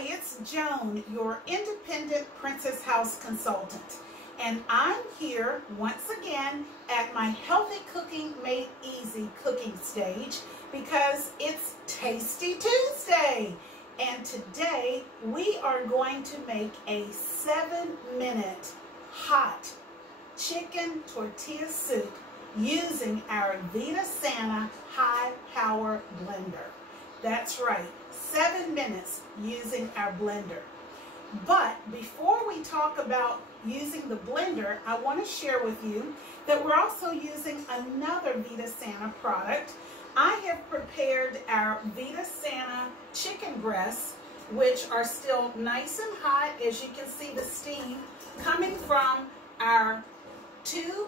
it's Joan, your independent Princess House consultant. And I'm here once again at my Healthy Cooking Made Easy cooking stage because it's Tasty Tuesday. And today we are going to make a 7-minute hot chicken tortilla soup using our Vida high power blender. That's right, 7 minutes using our blender. But before we talk about using the blender, I want to share with you that we're also using another Vida product. I have prepared our Vida chicken breasts, which are still nice and hot. As you can see, the steam coming from our 2.5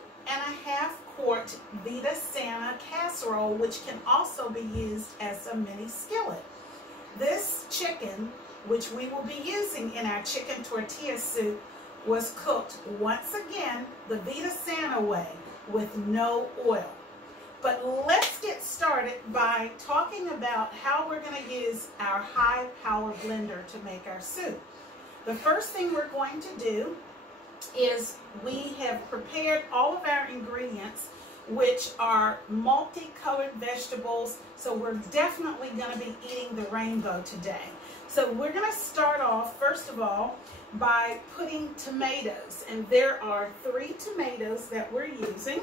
quart Vida casserole, which can also be used as a mini skillet. This chicken, which we will be using in our chicken tortilla soup, was cooked once again the Vida way with no oil. But let's get started by talking about how we're going to use our high power blender to make our soup. The first thing we're going to do is we have prepared all of our ingredients, which are multicolored vegetables, so we're definitely going to be eating the rainbow today. So we're going to start off, first of all, by putting tomatoes, and there are 3 tomatoes that we're using.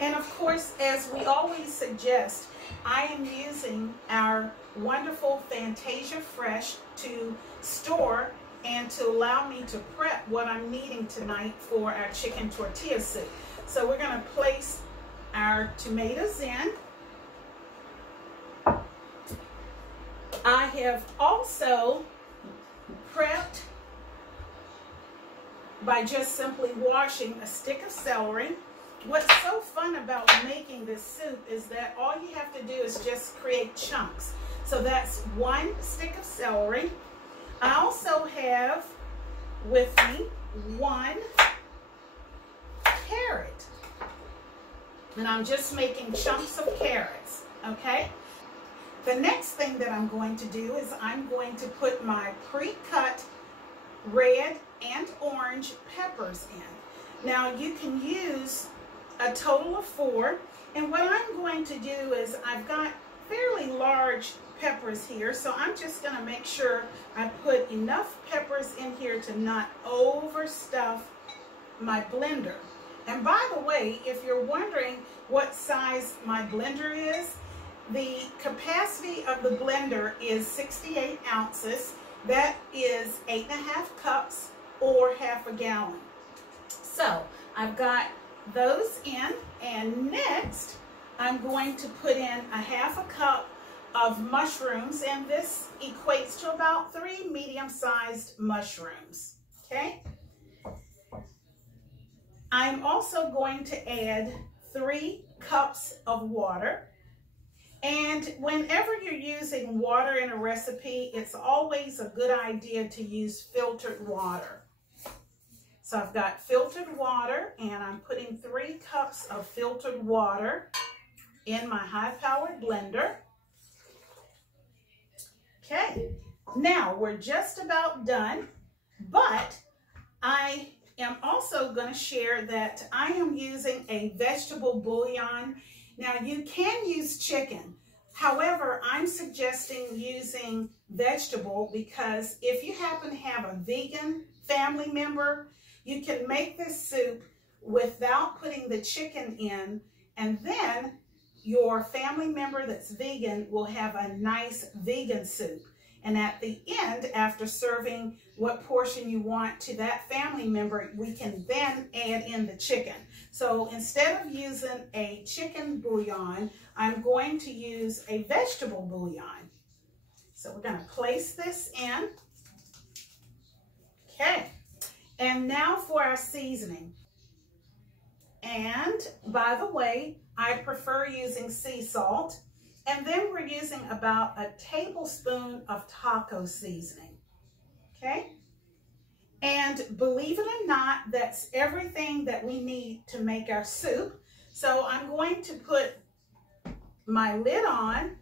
And of course, as we always suggest, I am using our wonderful Fantasia Fresh to store and to allow me to prep what I'm needing tonight for our chicken tortilla soup. So we're going to place our tomatoes in. I have also prepped by just simply washing a stick of celery. What's so fun about making this soup is that all you have to do is just create chunks. So that's 1 stick of celery. I also have with me 1 carrot. And I'm just making chunks of carrots, okay? The next thing that I'm going to do is I'm going to put my pre-cut red and orange peppers in. Now you can use a total of 4, and what I'm going to do is I've got fairly large peppers here, so I'm just going to make sure I put enough peppers in here to not overstuff my blender. And by the way, if you're wondering what size my blender is, the capacity of the blender is 68 ounces. That is 8.5 cups or half a gallon. So I've got those in, and next I'm going to put in 1/2 cup of mushrooms, and this equates to about 3 medium-sized mushrooms, okay? I'm also going to add 3 cups of water. And whenever you're using water in a recipe, it's always a good idea to use filtered water. So I've got filtered water, and I'm putting 3 cups of filtered water in my high-powered blender. Okay, now we're just about done, but I am also going to share that I am using a vegetable bouillon. Now you can use chicken. However, I'm suggesting using vegetable because if you happen to have a vegan family member, you can make this soup without putting the chicken in, and then your family member that's vegan will have a nice vegan soup. And at the end, after serving what portion you want to that family member, we can then add in the chicken. So instead of using a chicken bouillon, I'm going to use a vegetable bouillon. So we're going to place this in. Okay. And now for our seasoning. And by the way, I prefer using sea salt. And then we're using about a tablespoon of taco seasoning. Okay? And believe it or not, that's everything that we need to make our soup. So I'm going to put my lid on,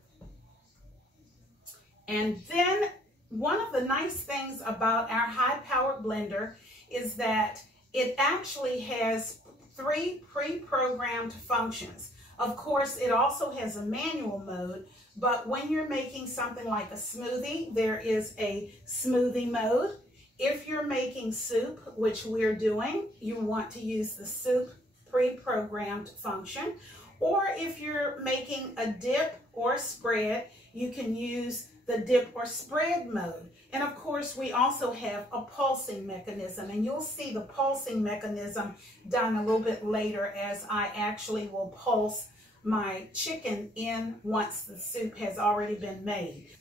and then one of the nice things about our high-powered blender is that it actually has 3 pre-programmed functions. Of course, it also has a manual mode, but when you're making something like a smoothie, there is a smoothie mode. If you're making soup, which we're doing, you want to use the soup pre-programmed function. Or if you're making a dip or spread, you can use the dip or spread mode. And of course, we also have a pulsing mechanism, and you'll see the pulsing mechanism done a little bit later as I actually will pulse my chicken in once the soup has already been made.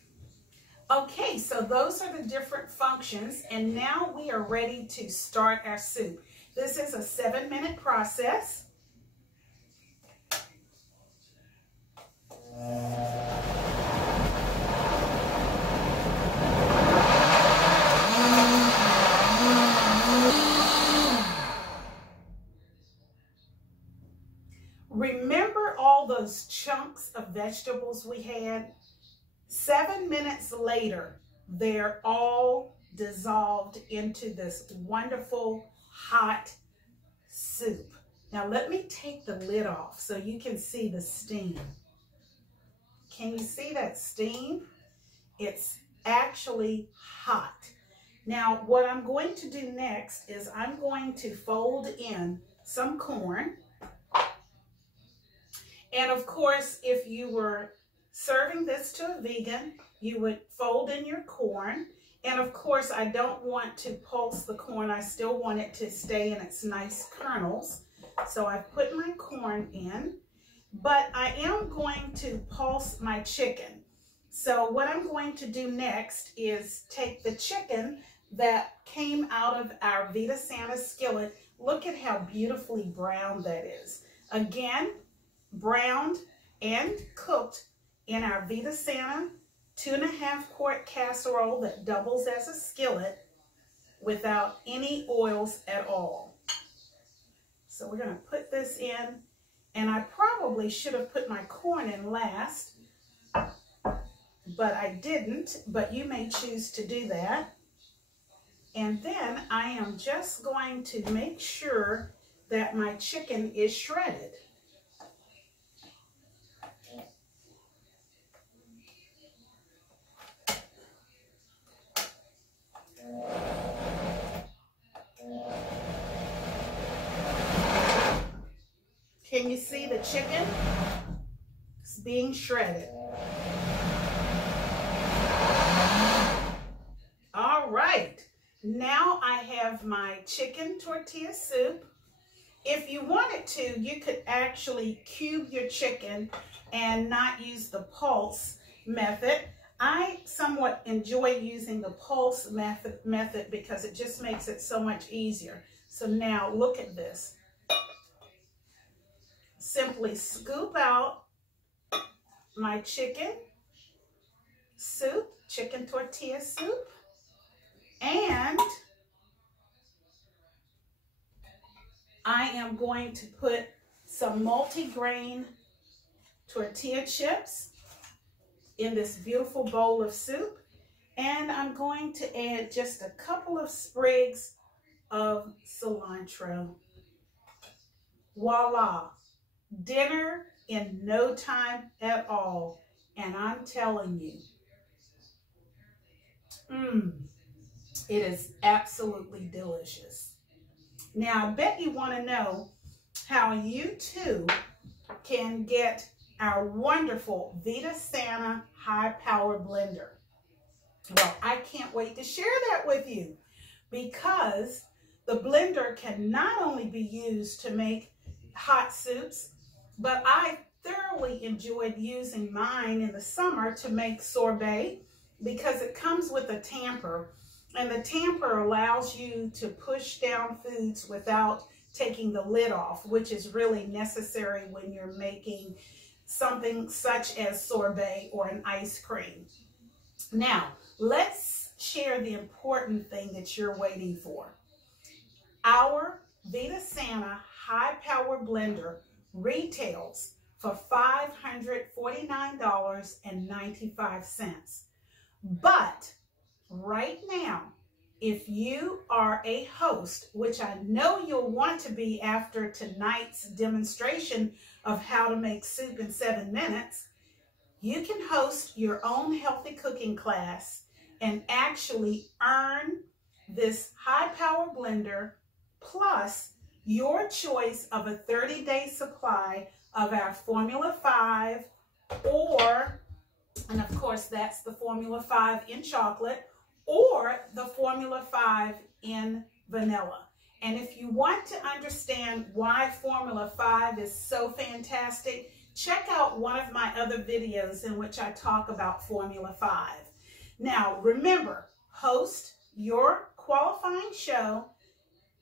Okay, so those are the different functions, and now we are ready to start our soup. This is a 7-minute process. Remember all those chunks of vegetables we had? 7 minutes later, they're all dissolved into this wonderful hot soup. Now let me take the lid off so you can see the steam. Can you see that steam? It's actually hot. Now what I'm going to do next is I'm going to fold in some corn. And of course, if you were serving this to a vegan, you would fold in your corn. And of course, I don't want to pulse the corn. I still want it to stay in its nice kernels. So I've put my corn in, but I am going to pulse my chicken. So what I'm going to do next is take the chicken that came out of our Vida Santa skillet. Look at how beautifully brown that is. Again, browned and cooked in our Vida Santa 2.5 quart casserole that doubles as a skillet without any oils at all. So we're going to put this in, and I probably should have put my corn in last, but I didn't, but you may choose to do that. And then I am just going to make sure that my chicken is shredded. Can you see the chicken? It's being shredded. All right, now I have my chicken tortilla soup. If you wanted to, you could actually cube your chicken and not use the pulse method. I somewhat enjoy using the pulse method because it just makes it so much easier. So now look at this. Simply scoop out my chicken soup, chicken tortilla soup, and I am going to put some multi-grain tortilla chips in this beautiful bowl of soup, and I'm going to add just a couple of sprigs of cilantro. Voila! Dinner in no time at all, and I'm telling you, it is absolutely delicious. Now, I bet you want to know how you too can get our wonderful Vida Santa high power blender. Well, I can't wait to share that with you, because the blender can not only be used to make hot soups, but I thoroughly enjoyed using mine in the summer to make sorbet, because it comes with a tamper, and the tamper allows you to push down foods without taking the lid off, which is really necessary when you're making something such as sorbet or an ice cream. Now, let's share the important thing that you're waiting for. Our Vida Santa high power blender retails for $549.95. But right now, if you are a host, which I know you'll want to be after tonight's demonstration of how to make soup in 7 minutes, you can host your own healthy cooking class and actually earn this high-power blender plus your choice of a 30-day supply of our Formula 5 or, and of course that's the Formula 5 in chocolate, or the Formula 5 in vanilla. And if you want to understand why Formula 5 is so fantastic, check out one of my other videos in which I talk about Formula 5. Now, remember, host your qualifying show.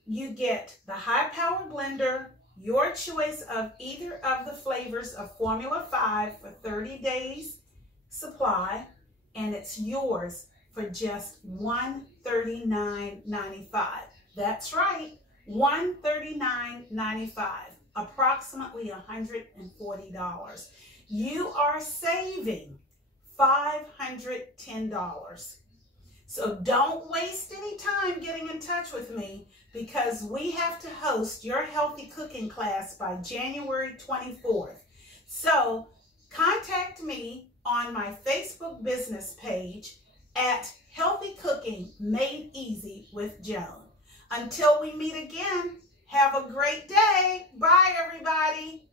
You get the high-power blender, your choice of either of the flavors of Formula 5 for 30 days supply, and it's yours for just $139.95. That's right, $139.95. Approximately $140. You are saving $510. So don't waste any time getting in touch with me, because we have to host your healthy cooking class by January 24th. So contact me on my Facebook business page at Healthy Cooking Made Easy with Joan. Until we meet again, have a great day. Bye, everybody.